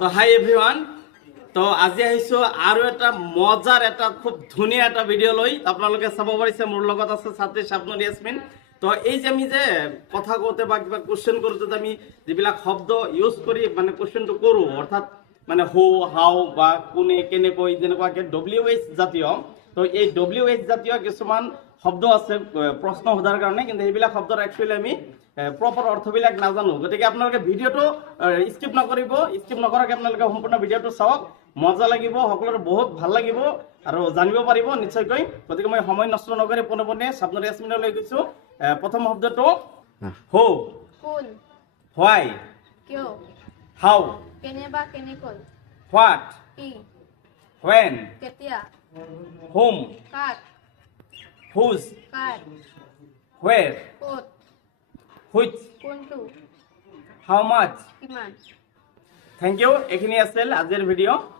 তো হাই এভৰিওয়ান, তো আজি আহিছো আৰু এটা মজাৰ এটা খুব ধুনীয়া এটা ভিডিঅ' লৈ আপোনালোকে চাব পাৰিছে। মোৰ লগত আছে ছাত্ৰী স্বপ্নদী ইয়াসমিন। তো এই যে আমি যে কথা কওঁতে বা কিবা কুৱেশ্যন কৰোঁতে যে আমি যিবিলাক শব্দ ইউজ কৰি মানে কুৱেশ্যনটো কৰোঁ, অৰ্থাৎ মানে হৌ হাও বা কোনে কেনেকৈ যেনেকুৱাকৈ WH জাতীয়, তো এই WH জাতীয় কিছুমান শব্দ আছে প্ৰশ্ন সোধাৰ কাৰণে, কিন্তু সেইবিলাক শব্দৰ একচুৱেলি আমি প্ৰপাৰ অৰ্থবিলাক নাজানো। গতিকে আপোনালোকে ভিডিঅ'টো স্কিপ নকৰিব, স্কিপ নকৰাকৈ আপোনালোকে সম্পূৰ্ণ ভিডিঅ'টো চাওক, মজা লাগিব, সকলোৰে বহুত ভাল লাগিব আৰু জানিব পাৰিব নিশ্চয়কৈ। গতিকে মই সময় নষ্ট নকৰি পোনে স্বপ্নদী ইয়াসমিনলৈ গৈছোঁ। প্ৰথম শব্দটো হৌ, কোন, হোৱাই, কিয়, হাউ, কেনে বা কেনেকৈ, হোৱাট, কি, হোৱেন, কেতিয়া, হোম, কাক, হুজ, কাৰ, হোৱেৰ, ক'ত, হুইচ, কোনটো, হাউ মাছ। কিমান। Thank you. এইখিনি আছিল আজিৰ ভিডিঅ'।